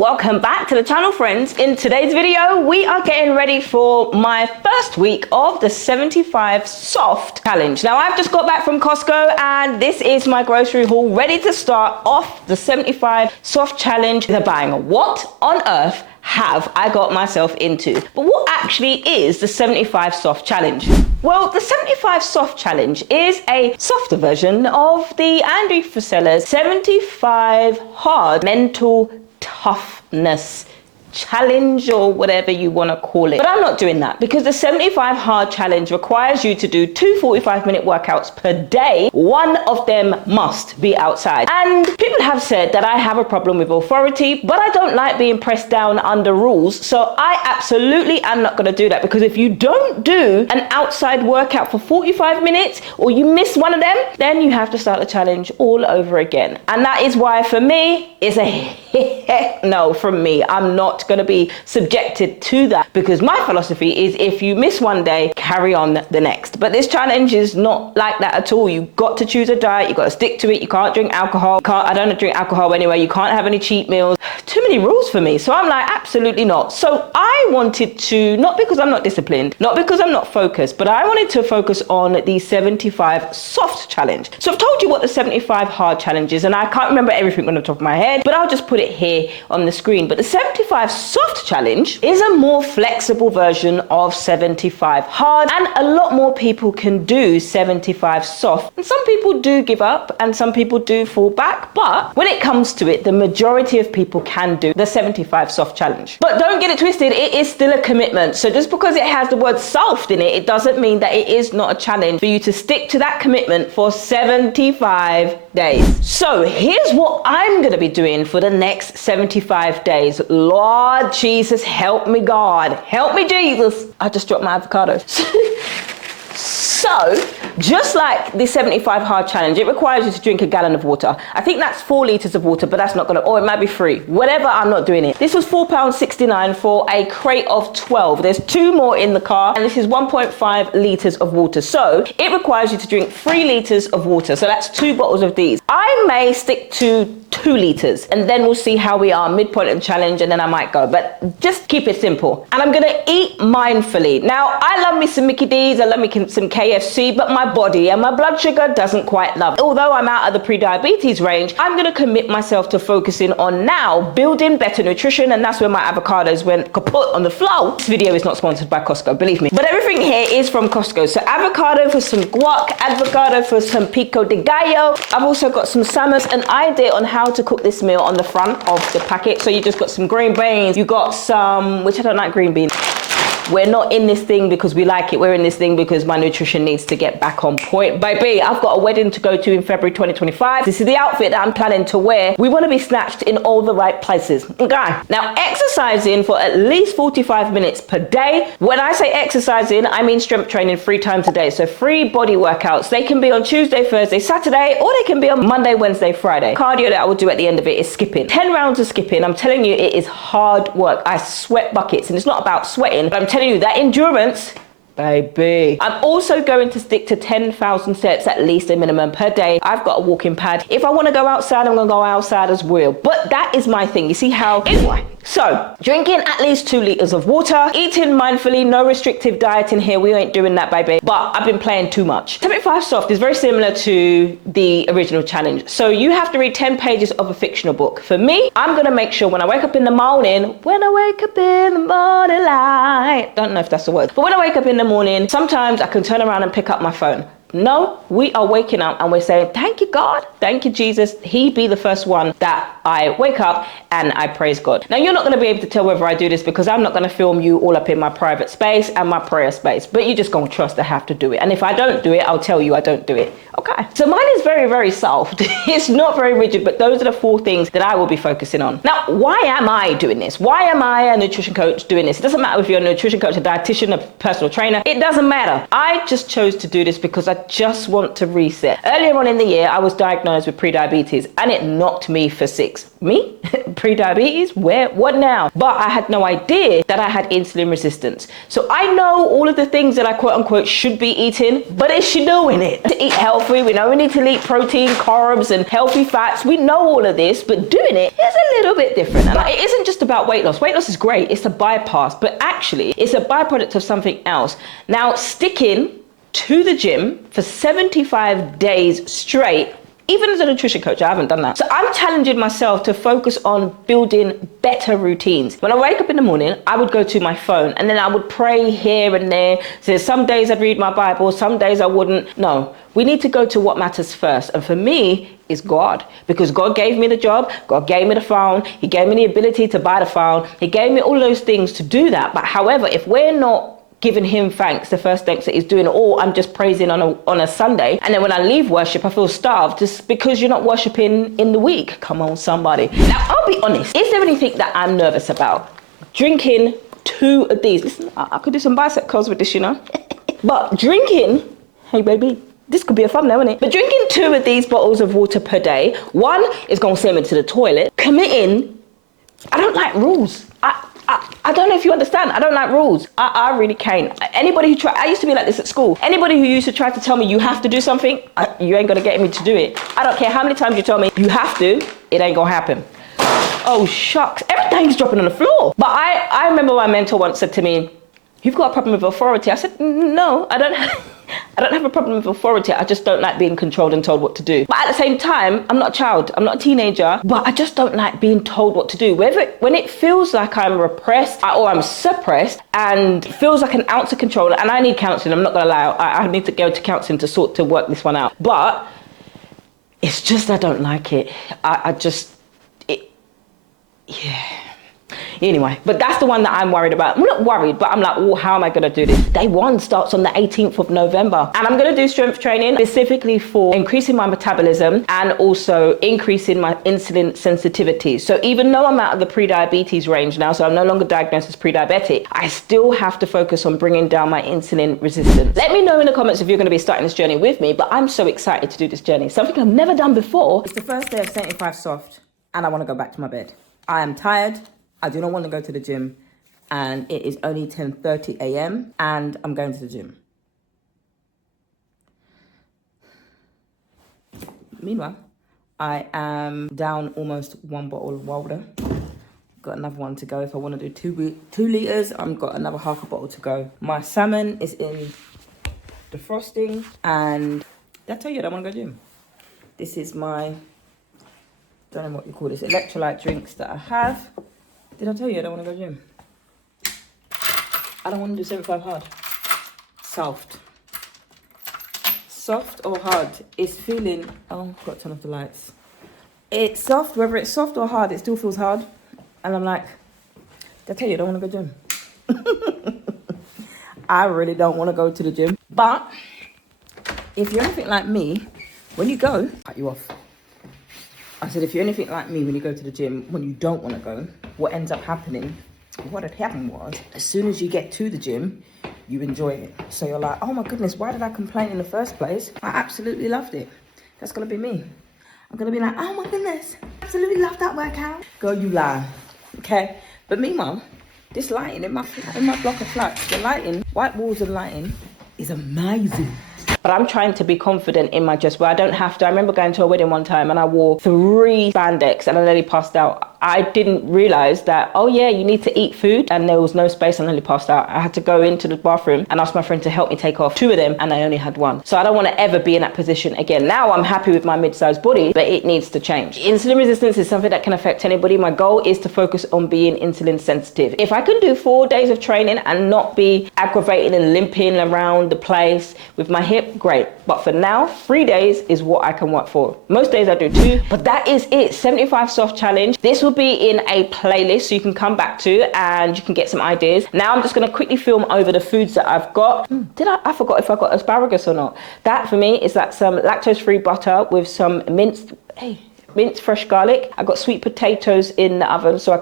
Welcome back to the channel, friends. In today's video, we are getting ready for my first week of the 75 soft challenge. Now, I've just got back from Costco and this is my grocery haul ready to start off the 75 soft challenge. They're buying. What on earth have I got myself into? But what actually is the 75 soft challenge? Well, the 75 soft challenge is a softer version of the Andy Frisella's 75 hard mental toughness challenge, or whatever you want to call it. But I'm not doing that because the 75 hard challenge requires you to do 2 45-minute workouts per day. One of them must be outside. And people have said that I have a problem with authority, but I don't like being pressed down under rules. So I absolutely am not going to do that, because if you don't do an outside workout for 45 minutes or you miss one of them, then you have to start the challenge all over again. And that is why for me, it's a heck no from me. I'm not going to be subjected to that, because my philosophy is if you miss one day, carry on the next. But this challenge is not like that at all. You've got to choose a diet. You've got to stick to it. You can't drink alcohol. I don't drink alcohol anyway. You can't have any cheat meals. Too many rules for me. So I'm like, absolutely not. So I wanted to, not because I'm not disciplined, not because I'm not focused, but I wanted to focus on the 75 soft challenge. So I've told you what the 75 hard challenge is, and I can't remember everything on the top of my head, but I'll just put it here on the screen. But the 75 soft challenge is a more flexible version of 75 hard, and a lot more people can do 75 soft. And some people do give up and some people do fall back, but when it comes to it, the majority of people can do the 75 soft challenge. But don't get it twisted, it is still a commitment. So just because it has the word soft in it, it doesn't mean that it is not a challenge for you to stick to that commitment for 75 days. So here's what I'm going to be doing for the next 75 days. Lord Jesus, help me God. Help me Jesus. I just dropped my avocado. So, just like the 75 hard challenge, it requires you to drink a gallon of water. I think that's 4 liters of water, but that's not gonna, or it might be 3. Whatever, I'm not doing it. This was £4.69 for a crate of 12. There's 2 more in the car, and this is 1.5 liters of water. So, it requires you to drink 3 liters of water. So that's 2 bottles of these. I may stick to 2 liters, and then we'll see how we are midpoint of the challenge, and then I might go. But just keep it simple. And I'm gonna eat mindfully. Now, I love me some Mickey D's, I love me some KFC, but my body and my blood sugar doesn't quite love it. Although I'm out of the pre-diabetes range, I'm gonna commit myself to focusing on now building better nutrition, and that's where my avocados went kaput on the floor. This video is not sponsored by Costco, believe me. But everything here is from Costco. So avocado for some guac, avocado for some pico de gallo. I've also got some salmon, an idea on how to cook this meal on the front of the packet. So you just got some green beans, you got some, which I don't like green beans. We're not in this thing because we like it. We're in this thing because my nutrition needs to get back on point. Baby, I've got a wedding to go to in February 2025. This is the outfit that I'm planning to wear. We want to be snatched in all the right places. Okay. Now, exercising for at least 45 minutes per day. When I say exercising, I mean strength training 3 times a day. So 3 body workouts. They can be on Tuesday, Thursday, Saturday, or they can be on Monday, Wednesday, Friday. Cardio that I will do at the end of it is skipping. 10 rounds of skipping. I'm telling you, it is hard work. I sweat buckets, and it's not about sweating, but I'm telling you that endurance, baby. I'm also going to stick to 10,000 steps, at least a minimum per day. I've got a walking pad. If I want to go outside, I'm going to go outside as well. But that is my thing. You see how? Anyway. So, drinking at least 2 liters of water, eating mindfully, no restrictive diet in here. We ain't doing that, baby. But I've been playing too much. 75 soft is very similar to the original challenge. So you have to read 10 pages of a fictional book. For me, I'm going to make sure when I wake up in the morning, light, don't know if that's the word, but when I wake up in the morning, sometimes I can turn around and pick up my phone. No, we are waking up and we're saying, thank you, God. Thank you, Jesus. He be the first one that I wake up and I praise God. Now, you're not going to be able to tell whether I do this because I'm not going to film you all up in my private space and my prayer space, but you're just going to trust I have to do it. And if I don't do it, I'll tell you I don't do it. Okay. So mine is very, very soft. It's not very rigid, but those are the 4 things that I will be focusing on. Now, why am I doing this? Why am I a nutrition coach doing this? It doesn't matter if you're a nutrition coach, a dietitian, a personal trainer. It doesn't matter. I just chose to do this because I just want to reset. Earlier on in the year, I was diagnosed with pre-diabetes and it knocked me for six. Me? Pre-diabetes? Where? What now? But I had no idea that I had insulin resistance. So I know all of the things that I quote unquote should be eating, but is she doing it? To eat healthy, we know we need to eat protein, carbs, and healthy fats. We know all of this, but doing it is a little bit different. And it isn't just about weight loss. Weight loss is great. It's a bypass, but actually it's a byproduct of something else. Now, sticking to the gym for 75 days straight, even as a nutrition coach, I haven't done that. So I'm challenging myself to focus on building better routines. When I wake up in the morning, I would go to my phone and then I would pray here and there. So some days I'd read my Bible, some days I wouldn't. No, we need to go to what matters first. And for me, is God, because God gave me the job, God gave me the phone, He gave me the ability to buy the phone, He gave me all those things to do that. But however, if we're not giving Him thanks, the first thanks that He's doing, or I'm just praising on a Sunday, and then when I leave worship, I feel starved just because you're not worshiping in the week. Come on, somebody. Now, I'll be honest, is there anything that I'm nervous about? Drinking 2 of these. Listen, I could do some bicep curls with this, you know. But drinking, hey baby, this could be a thumbnail, isn't it? But drinking 2 of these bottles of water per day, one is going to send me to the toilet. Committing, I don't like rules. I don't know if you understand. I don't like rules. I really can't. Anybody who I used to be like this at school. Anybody who used to try to tell me you have to do something, you ain't gonna get me to do it. I don't care how many times you tell me you have to, it ain't gonna happen. Oh shucks, everything's dropping on the floor. But I remember my mentor once said to me, "You've got a problem with authority." I said, "No, I don't have a problem with authority. I just don't like being controlled and told what to do." But at the same time, I'm not a child, I'm not a teenager, but I just don't like being told what to do. When it feels like I'm repressed or I'm suppressed and feels like an ounce of control, and I need counselling, I'm not gonna lie, I need to go to counselling to work this one out. But it's just, I don't like it. Yeah. Anyway, but that's the one that I'm worried about. I'm not worried, but I'm like, oh, how am I going to do this? Day 1 starts on the 18th of November. And I'm going to do strength training specifically for increasing my metabolism and also increasing my insulin sensitivity. So even though I'm out of the pre-diabetes range now, so I'm no longer diagnosed as pre-diabetic, I still have to focus on bringing down my insulin resistance. Let me know in the comments if you're going to be starting this journey with me, but I'm so excited to do this journey. Something I've never done before. It's the first day of 75 soft and I want to go back to my bed. I am tired. I do not want to go to the gym, and it is only 10:30 a.m. and I'm going to the gym. Meanwhile, I am down almost 1 bottle of water. Got another one to go. If I want to do 2 liters, I've got another half a bottle to go. My salmon is in the frosting, and did I tell you I don't want to go to the gym? This is my, don't know what you call this, electrolyte drinks that I have. Did I tell you I don't want to go gym? I don't want to do 75 hard. Soft. Soft or hard? It's feeling, oh, I've got to turn off the lights. It's soft, whether it's soft or hard, it still feels hard. And I'm like, did I tell you I don't want to go gym? I really don't want to go to the gym. But if you're anything like me, when you go, cut you off. I said, if you're anything like me, when you go to the gym, when you don't want to go, what ends up happening, what had happened was, as soon as you get to the gym, you enjoy it. So you're like, oh my goodness, why did I complain in the first place? I absolutely loved it. That's going to be me. I'm going to be like, oh my goodness, absolutely love that workout. Girl, you lie. Okay? But meanwhile, this lighting in my block of flats, the lighting, white walls and lighting is amazing. But I'm trying to be confident in my dress where I don't have to. I remember going to a wedding one time and I wore 3 spandex and I nearly passed out. I didn't realize that, oh yeah, you need to eat food, and there was no space. I nearly passed out. I had to go into the bathroom and ask my friend to help me take off 2 of them, and I only had 1. So I don't want to ever be in that position again. Now I'm happy with my mid-sized body, but it needs to change. Insulin resistance is something that can affect anybody. My goal is to focus on being insulin sensitive. If I can do 4 days of training and not be aggravating and limping around the place with my hip, great. But for now, 3 days is what I can work for. Most days I do 2, but that is it. 75 soft challenge. This will be in a playlist so you can come back to and you can get some ideas. Now I'm just going to quickly film over the foods that I've got. I forgot if I got asparagus or not. That for me is that some lactose-free butter with some minced fresh garlic. I got sweet potatoes in the oven so I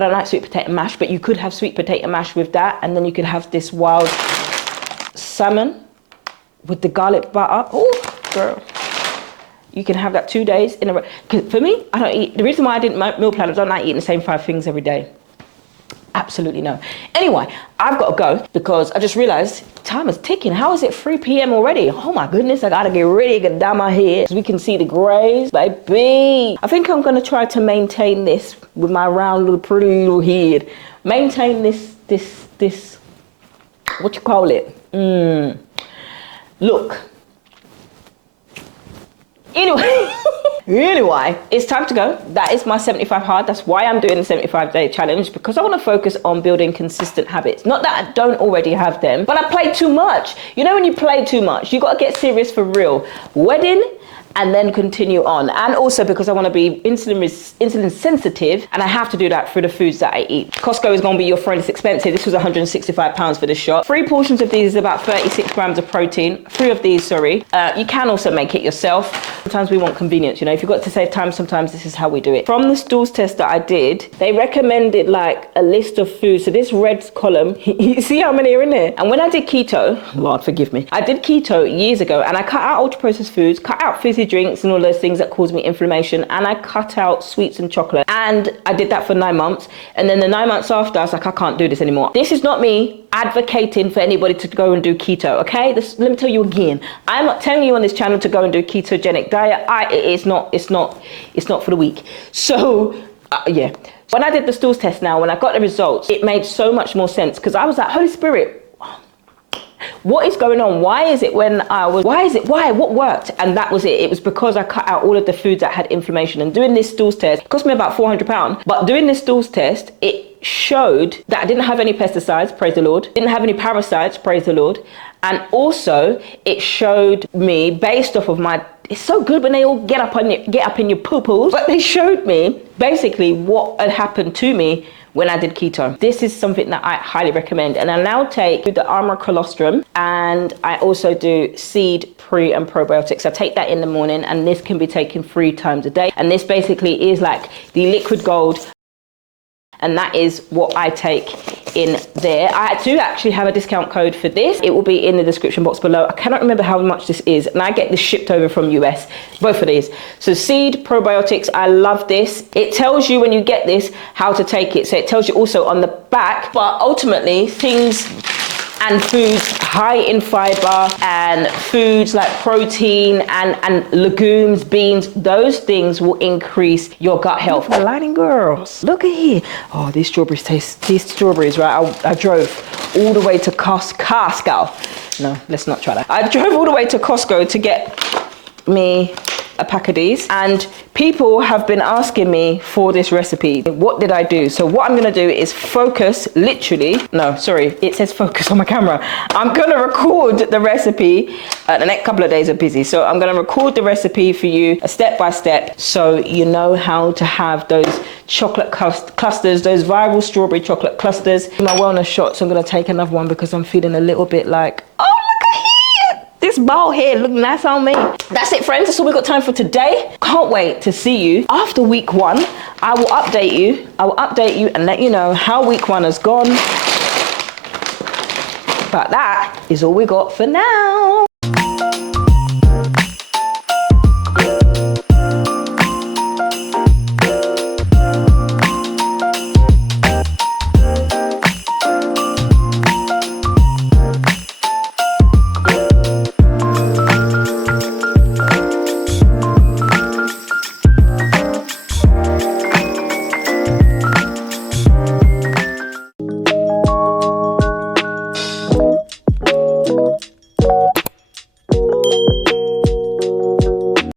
don't like sweet potato mash, but you could have sweet potato mash with that, and then you could have this wild salmon with the garlic butter. Oh, girl. You can have that 2 days in a row. Because for me, I don't eat. The reason why I didn't meal plan is I don't like eating the same 5 things every day. Absolutely no. Anyway, I've got to go because I just realized time is ticking. How is it 3 p.m. already? Oh my goodness, I gotta get ready, get down my head. We can see the grays, baby. I think I'm gonna try to maintain this with my round little pretty little head. Maintain this, what you call it? Look. Anyway, it's time to go. That is my 75 hard. That's why I'm doing the 75-day challenge, because I want to focus on building consistent habits. Not that I don't already have them, but I play too much. You know, when you play too much, you got to get serious for real. Wedding, and then continue on. And also because I want to be insulin sensitive, and I have to do that through the foods that I eat. Costco is going to be your friend. It's expensive. This was £165 for this shot. 3 portions of these is about 36 grams of protein. 3 of these, sorry. You can also make it yourself. Sometimes we want convenience, you know. If you've got to save time, sometimes this is how we do it. From the stools test that I did, they recommended like a list of foods. So this red column, you see how many are in there? And when I did keto, Lord forgive me, I did keto years ago, and I cut out ultra processed foods, cut out fizzy drinks and all those things that cause me inflammation, and I cut out sweets and chocolate, and I did that for 9 months. And then the 9 months after, I was like, I can't do this anymore. This is not me advocating for anybody to go and do keto, okay? Let me tell you again, I'm not telling you on this channel to go and do ketogenic diet. It's not for the weak. So yeah, when I did the stools test now, when I got the results, it made so much more sense, because I was like, Holy Spirit, what is going on? Why? What worked? And that was it. It was because I cut out all of the foods that had inflammation. And doing this stools test, it cost me about £400. But doing this stools test, it showed that I didn't have any pesticides, praise the Lord. Didn't have any parasites, praise the Lord. And also it showed me, based off of my, it's so good when they all get up in your poo-poos, but they showed me basically what had happened to me when I did keto. This is something that I highly recommend. And I now take the Armour Colostrum, and I also do seed pre and probiotics. I take that in the morning, and this can be taken 3 times a day. And this basically is like the liquid gold, and that is what I take in there. I do actually have a discount code for this. It will be in the description box below. I cannot remember how much this is, and I get this shipped over from US, both of these. So seed probiotics, I love this. It tells you when you get this how to take it. So it tells you also on the back, but ultimately things and foods high in fiber, and foods like protein and legumes, beans, those things will increase your gut health. The lighting girls, look at here. Oh, these strawberries taste, these strawberries, right? I drove all the way to Costco. No, let's not try that. I drove all the way to Costco to get me a pack of these, and people have been asking me for this recipe. What did I do? So what I'm gonna do is focus, literally, no, sorry, it says focus on my camera. I'm gonna record the recipe. The next couple of days are busy, so I'm gonna record the recipe for you, a step by step, so you know how to have those chocolate clusters, those viral strawberry chocolate clusters. My wellness shot, so I'm gonna take another one because I'm feeling a little bit like, oh, this bald head look nice on me. That's it, friends. That's all we've got time for today. Can't wait to see you after week 1. I will update you and let you know how week 1 has gone. But that is all we got for now.